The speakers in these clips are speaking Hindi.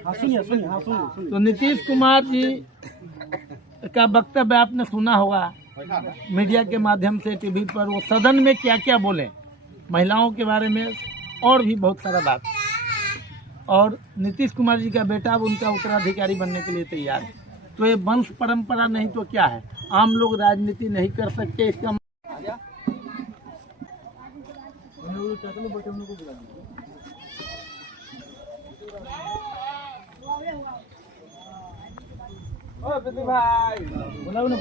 तो नीतीश कुमार जी का वक्तव्य आपने सुना होगा मीडिया के माध्यम से, टीवी पर। वो सदन में क्या क्या बोले महिलाओं के बारे में और भी बहुत सारा बात। और नीतीश कुमार जी का बेटा अब उनका उत्तराधिकारी बनने के लिए तैयार है। तो ये वंश परंपरा नहीं तो क्या है? आम लोग राजनीति नहीं कर सकते इसका बुलाओ ना।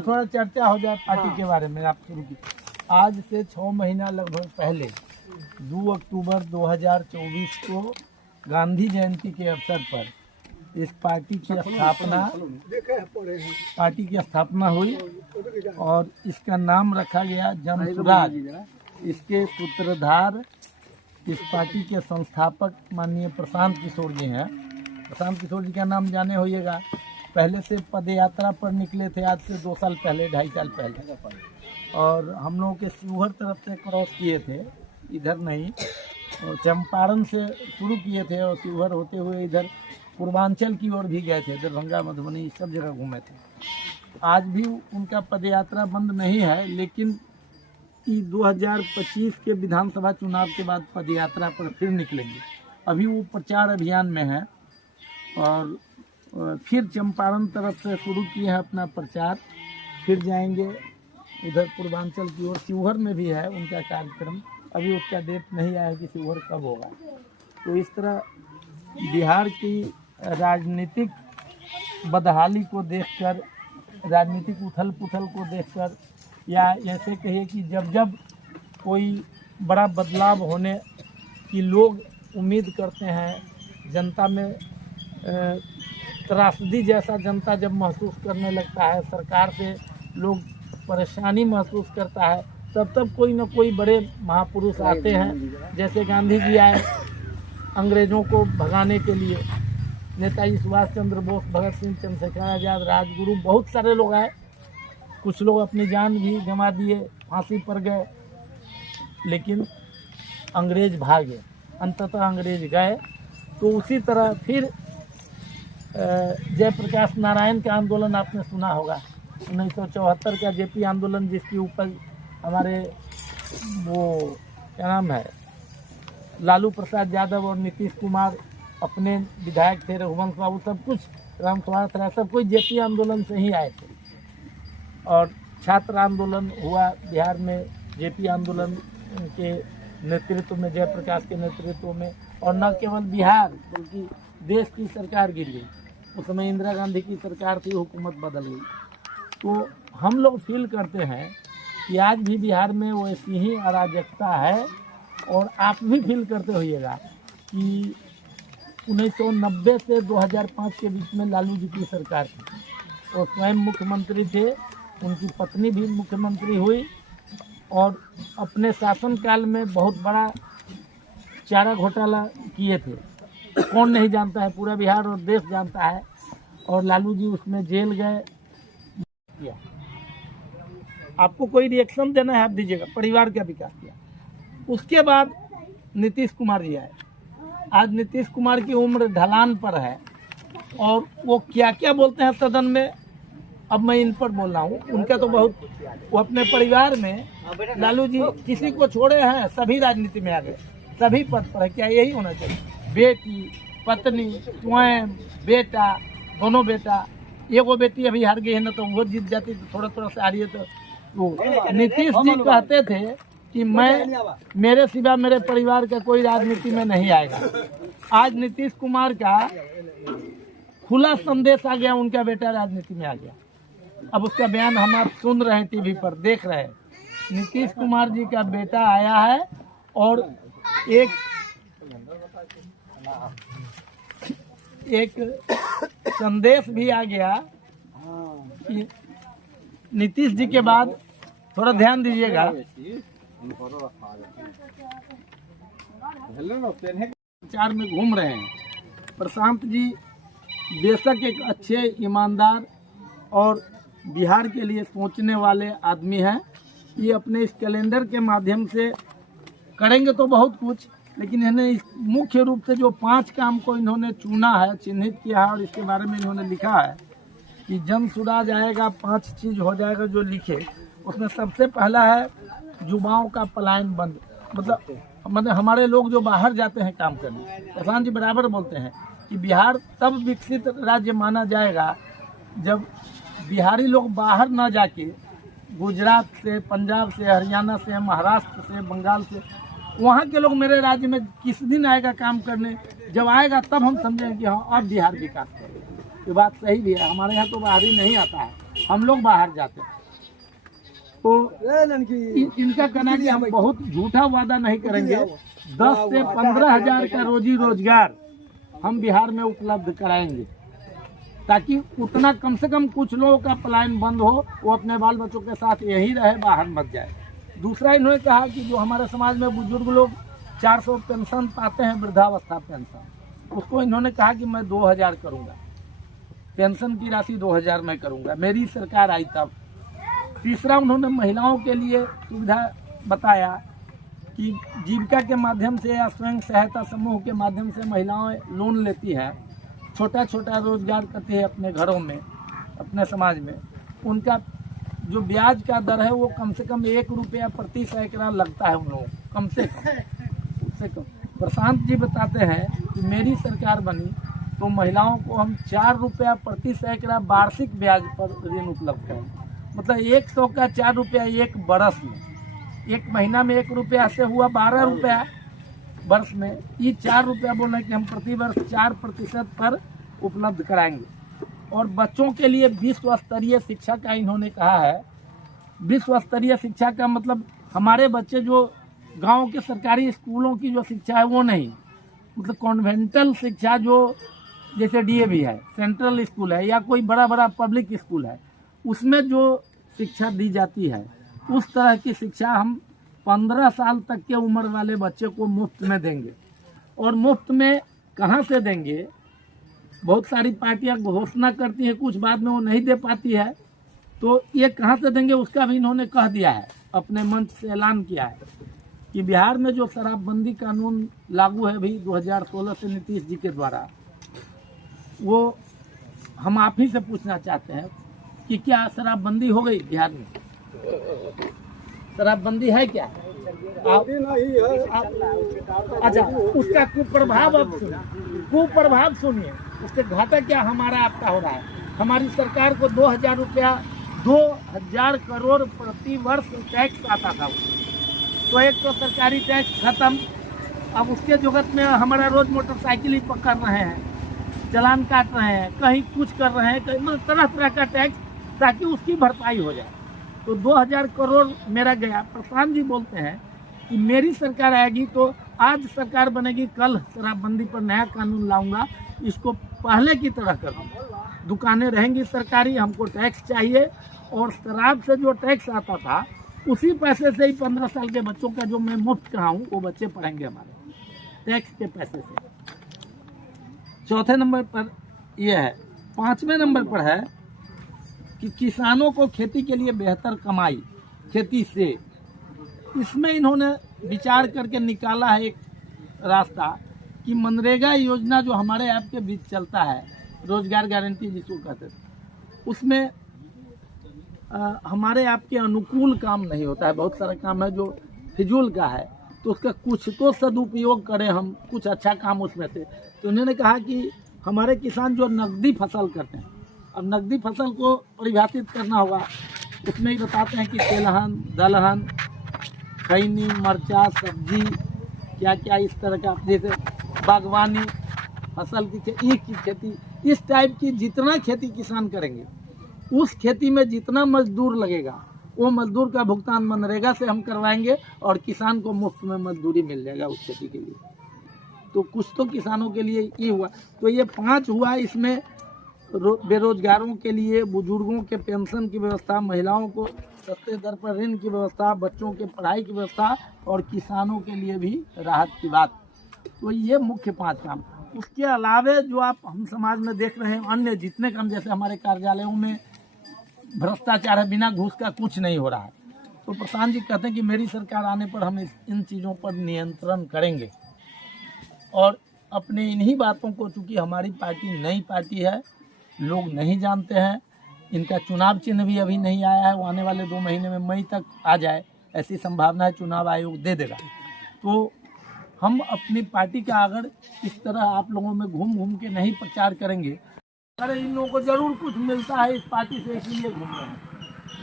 थोड़ा चर्चा हो जाए पार्टी के बारे में। आप शुरू की। आज से 6 महीना लगभग पहले 2 अक्टूबर 2024 को गांधी जयंती के अवसर पर इस पार्टी की स्थापना हुई और इसका नाम रखा गया जन सुराज। इसके सूत्रधार इस पार्टी के संस्थापक माननीय प्रशांत किशोर जी हैं। प्रशांत किशोर जी का नाम जाने होइएगा। पहले से पदयात्रा पर निकले थे, आज से 2 साल पहले, 2.5 साल पहले, और हम लोगों के शिवहर तरफ से क्रॉस किए थे, इधर नहीं, और चंपारण से शुरू किए थे और शिवहर होते हुए इधर पूर्वांचल की ओर भी गए थे, दरभंगा, मधुबनी, सब जगह घूमे थे। आज भी उनका पदयात्रा बंद नहीं है, लेकिन 2025 के विधानसभा चुनाव के बाद पदयात्रा पर फिर निकलेंगे। अभी वो प्रचार अभियान में है और फिर चंपारण तरफ से शुरू किए हैं अपना प्रचार। फिर जाएंगे उधर पूर्वांचल की ओर, शिवहर में भी है उनका कार्यक्रम। अभी उसका डेट नहीं आया कि शिवहर कब होगा। तो इस तरह बिहार की राजनीतिक बदहाली को देखकर, राजनीतिक उथल पुथल को देखकर, या ऐसे कहिए कि जब कोई बड़ा बदलाव होने की लोग उम्मीद करते हैं, जनता में त्रासदी जैसा जनता जब महसूस करने लगता है, सरकार से लोग परेशानी महसूस करता है, तब कोई न कोई बड़े महापुरुष आते हैं। जैसे गांधी जी आए अंग्रेज़ों को भगाने के लिए, नेताजी सुभाष चंद्र बोस, भगत सिंह, चंद्रशेखर आज़ाद, राजगुरु, बहुत सारे लोग आए। कुछ लोग अपनी जान भी गंवा दिए, फांसी पर गए, लेकिन अंग्रेज भागे, अंततः अंग्रेज गए। तो उसी तरह फिर जयप्रकाश नारायण का आंदोलन आपने सुना होगा, 1974 का जेपी आंदोलन, जिसकी ऊपर हमारे वो क्या नाम है, लालू प्रसाद यादव और नीतीश कुमार अपने विधायक थे, रघुवंश बाबू, सब कुछ, राम स्वागत राय, सब कोई जेपी आंदोलन से ही आए थे। और छात्र आंदोलन हुआ बिहार में जेपी आंदोलन के नेतृत्व में, जयप्रकाश के नेतृत्व में। और न केवल बिहार बल्कि देश की सरकार गिर गई। उस समय इंदिरा गांधी की सरकार थी, हुकूमत बदल गई। तो हम लोग फील करते हैं कि आज भी बिहार में वैसी ही अराजकता है। और आप भी फील करते होइएगा कि 1990 से 2005 के बीच में लालू जी की सरकार थी, और स्वयं मुख्यमंत्री थे, उनकी पत्नी भी मुख्यमंत्री हुई, और अपने शासनकाल में बहुत बड़ा चारा घोटाला किए थे। कौन नहीं जानता है, पूरा बिहार और देश जानता है। और लालू जी उसमें जेल गए। किया, आपको कोई रिएक्शन देना है आप दीजिएगा, परिवार का विकास किया। उसके बाद नीतीश कुमार जी आए। आज नीतीश कुमार की उम्र ढलान पर है, और वो क्या क्या बोलते हैं सदन में, अब मैं इन पर बोल रहा हूँ। उनका तो बहुत, वो अपने परिवार में, लालू जी किसी को छोड़े हैं, सभी राजनीति में आ गए, सभी पद पर है। क्या यही होना चाहिए? बेटी, पत्नी, स्वयं, बेटा, दोनों बेटा, एगो बेटी अभी हार गई है ना, तो वो जीत जाती, तो थोड़ा से आ रही है। तो नीतीश जी कहते थे कि मेरे सिवा मेरे परिवार का कोई राजनीति में नहीं आएगा। आज नीतीश कुमार का खुला संदेश आ गया, उनका बेटा राजनीति में आ गया। अब उसका बयान हम आप सुन रहे हैं, टीवी पर देख रहे हैं। नीतीश कुमार जी का बेटा आया है, और एक संदेश भी आ गया कि नीतीश जी के बाद, थोड़ा ध्यान दीजिएगा, प्रचार में घूम रहे हैं। प्रशांत जी बेशक एक अच्छे, ईमानदार और बिहार के लिए सोचने वाले आदमी हैं। ये अपने इस कैलेंडर के माध्यम से करेंगे तो बहुत कुछ, लेकिन इन्हें मुख्य रूप से जो 5 काम को इन्होंने चुना है, चिन्हित किया है और इसके बारे में इन्होंने लिखा है कि जन सुराज आएगा, 5 चीज़ हो जाएगा जो लिखे। उसमें सबसे पहला है युवाओं का पलायन बंद। मतलब हमारे लोग जो बाहर जाते हैं काम करने, प्रशांत जी बराबर बोलते हैं कि बिहार तब विकसित राज्य माना जाएगा जब बिहारी लोग बाहर ना जाके गुजरात से, पंजाब से, हरियाणा से, महाराष्ट्र से, बंगाल से, वहाँ के लोग मेरे राज्य में किस दिन आएगा काम करने। जब आएगा तब हम समझेंगे कि हाँ अब बिहार विकास करेगा। ये बात सही भी है, हमारे यहाँ तो बाहरी नहीं आता है, हम लोग बाहर जाते हैं। तो इनका कहना है कि हम बहुत झूठा वादा नहीं करेंगे, 10 से 15 हज़ार का रोजी रोजगार हम बिहार में उपलब्ध कराएंगे, ताकि उतना कम से कम कुछ लोगों का पलायन बंद हो, वो अपने बाल बच्चों के साथ यही रहे, बाहर मत जाए। दूसरा इन्होंने कहा कि जो हमारे समाज में बुजुर्ग लोग 400 पेंशन पाते हैं, वृद्धावस्था पेंशन, उसको इन्होंने कहा कि मैं 2000 करूँगा, पेंशन की राशि 2000 में करूँगा, मेरी सरकार आई तब। तीसरा उन्होंने महिलाओं के लिए सुविधा बताया कि जीविका के माध्यम से या स्वयं सहायता समूह के माध्यम से महिलाएं लोन लेती हैं, छोटा छोटा रोजगार करती है अपने घरों में, अपने समाज में। उनका जो ब्याज का दर है वो कम से कम 1 रुपया प्रति सैकड़ा लगता है उन लोगों को, कम से कम, उससे कम। प्रशांत जी बताते हैं कि मेरी सरकार बनी तो महिलाओं को हम 4 रुपया प्रति सैकड़ा वार्षिक ब्याज पर ऋण उपलब्ध करेंगे। मतलब 100 का 4 रुपया 1 बरस में, 1 महीना में 1 रुपया से हुआ 12 रुपया वर्ष में। ये 4 रुपया बोल रहे हैं कि हम प्रति वर्ष 4% पर उपलब्ध कराएंगे। और बच्चों के लिए विश्व स्तरीय शिक्षा का इन्होंने कहा है। विश्व स्तरीय शिक्षा का मतलब हमारे बच्चे जो गांव के सरकारी स्कूलों की जो शिक्षा है वो नहीं, मतलब कॉन्वेंटल शिक्षा जो जैसे डीएवी है, सेंट्रल स्कूल है या कोई बड़ा बड़ा पब्लिक स्कूल है, उसमें जो शिक्षा दी जाती है उस तरह की शिक्षा हम 15 साल तक के उम्र वाले बच्चे को मुफ्त में देंगे। और मुफ्त में कहाँ से देंगे? बहुत सारी पार्टियां घोषणा करती हैं, कुछ बाद में वो नहीं दे पाती है, तो ये कहाँ से देंगे उसका भी इन्होंने कह दिया है, अपने मंच से ऐलान किया है कि बिहार में जो शराबबंदी कानून लागू है अभी 2016 से नीतीश जी के द्वारा, वो हम आप ही से पूछना चाहते हैं कि क्या शराबबंदी हो गई बिहार में? शराबबंदी है क्या? अच्छा, उसका कुप्रभाव अब सुनिए, कुप्रभाव सुनिए, उसके घाटा क्या हमारा आपका हो रहा है। हमारी सरकार को 2000 रुपया, 2000 करोड़ प्रति वर्ष टैक्स आता था, तो एक तो सरकारी टैक्स खत्म। अब उसके जगत में हमारा रोज मोटरसाइकिल ही पकड़ रहे हैं, चालान काट रहे हैं, कहीं कुछ कर रहे हैं, कहीं मतलब तरह तरह का टैक्स, ताकि उसकी भरपाई हो जाए। तो 2000 करोड़ मेरा गया। प्रशांत जी बोलते हैं कि मेरी सरकार आएगी तो आज सरकार बनेगी, कल शराबबंदी पर नया कानून लाऊंगा, इसको पहले की तरह कर दूंगा, दुकानें रहेंगी सरकारी, हमको टैक्स चाहिए, और शराब से जो टैक्स आता था उसी पैसे से ही 15 साल के बच्चों का जो मैं मुफ्त कहा हूँ वो बच्चे पढ़ेंगे हमारे टैक्स के पैसे से। चौथे नंबर पर यह है। 5वें नंबर पर है कि किसानों को खेती के लिए बेहतर कमाई खेती से। इसमें इन्होंने विचार करके निकाला है एक रास्ता कि मनरेगा योजना जो हमारे आपके बीच चलता है, रोजगार गारंटी जिसको कहते हैं, उसमें हमारे आपके अनुकूल काम नहीं होता है, बहुत सारा काम है जो फिजूल का है, तो उसका कुछ तो सदुपयोग करें हम, कुछ अच्छा काम उसमें से। तो उन्होंने कहा कि हमारे किसान जो नकदी फसल करते हैं, अब नकदी फसल को परिभाषित करना होगा, उसमें ही बताते हैं कि तेलहन, दलहन, खैनी, मरचा, सब्जी, क्या क्या इस तरह का, जैसे बागवानी, फसल की ईख की खेती, इस टाइप की जितना खेती किसान करेंगे, उस खेती में जितना मजदूर लगेगा वो मजदूर का भुगतान मनरेगा से हम करवाएंगे और किसान को मुफ्त में मजदूरी मिल जाएगा उस खेती के लिए। तो कुछ तो किसानों के लिए ये हुआ। तो ये 5 हुआ। इसमें बेरोजगारों के लिए, बुजुर्गों के पेंशन की व्यवस्था, महिलाओं को सस्ते दर पर ऋण की व्यवस्था, बच्चों के पढ़ाई की व्यवस्था और किसानों के लिए भी राहत की बात। तो ये मुख्य 5 काम। उसके अलावे जो आप हम समाज में देख रहे हैं अन्य जितने काम, जैसे हमारे कार्यालयों में भ्रष्टाचार है, बिना घूस का कुछ नहीं हो रहा है। तो प्रशांत जी कहते हैं कि मेरी सरकार आने पर हम इन चीज़ों पर नियंत्रण करेंगे। और अपने इन्हीं बातों को, चूँकि हमारी पार्टी नई पार्टी है, लोग नहीं जानते हैं, इनका चुनाव चिन्ह भी अभी नहीं आया है, वो आने वाले 2 महीने में मई तक आ जाए ऐसी संभावना है, चुनाव आयोग दे देगा। तो हम अपनी पार्टी का अगर इस तरह आप लोगों में घूम घूम के नहीं प्रचार करेंगे, अरे इन लोगों को जरूर कुछ मिलता है इस पार्टी से, इसलिए घूम रहे हैं।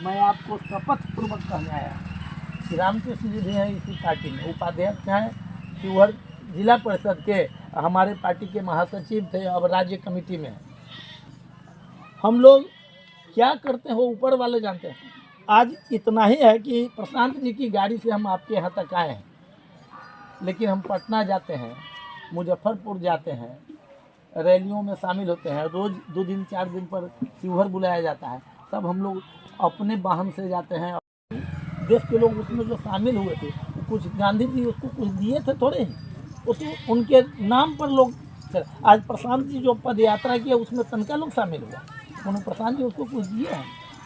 मैं आपको शपथ पूर्वक कहने आया कि रामकृष्ण जी भी हैं इसी पार्टी में, उपाध्यक्ष हैं, शिवहर जिला परिषद के, हमारे पार्टी के महासचिव थे, अब राज्य कमेटी में हैं। हम लोग क्या करते हैं वो ऊपर वाले जानते हैं। आज इतना ही है कि प्रशांत जी की गाड़ी से हम आपके यहाँ तक आए हैं, लेकिन हम पटना जाते हैं, मुजफ्फरपुर जाते हैं, रैलियों में शामिल होते हैं, रोज़ 2 दिन 4 दिन पर शिवहर बुलाया जाता है, सब हम लोग अपने वाहन से जाते हैं। देश के लोग उसमें जो शामिल हुए थे, कुछ गांधी जी उसको कुछ दिए थे थोड़े ही, वो तो उनके नाम पर लोग। आज प्रशांत जी जो पद यात्रा किया उसमें तनका लोग शामिल हुआ, उन्होंने प्रशांत जी उसको कुछ दिए हैं।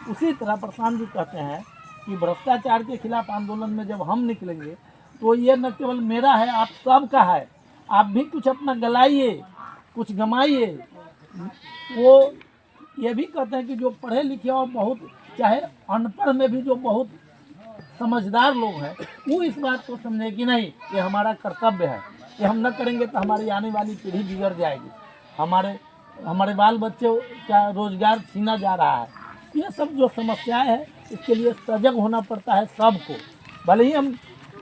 उसी तरह प्रशांत जी कहते हैं कि भ्रष्टाचार के खिलाफ आंदोलन में जब हम निकलेंगे तो ये न केवल मेरा है, आप सबका है, आप भी कुछ अपना गलाइए, कुछ गमाइए। वो ये भी कहते हैं कि जो पढ़े लिखे और बहुत, चाहे अनपढ़ में भी जो बहुत समझदार लोग हैं, वो इस बात को समझे कि नहीं ये हमारा कर्तव्य है, ये हम न करेंगे तो हमारी आने वाली पीढ़ी बिगड़ जाएगी, हमारे बाल बच्चों का रोजगार छीना जा रहा है। ये सब जो समस्याएं हैं, इसके लिए सजग होना पड़ता है सबको। भले ही हम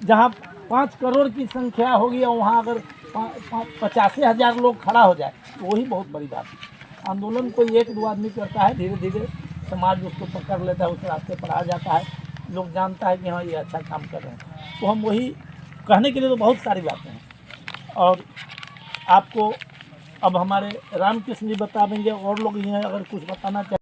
जहाँ 5 करोड़ की संख्या होगी और वहाँ अगर 85,000 लोग खड़ा हो जाए तो वही बहुत बड़ी बात है। आंदोलन कोई 1-2 आदमी करता है, धीरे धीरे समाज उसको पकड़ लेता है, उस रास्ते पर आ जाता है, लोग जानता है कि हाँ ये अच्छा काम कर रहे हैं। तो हम वही कहने के लिए तो बहुत सारी बातें हैं, और आपको अब हमारे रामकृष्ण जी बता देंगे, और लोग ये अगर कुछ बताना चाहें।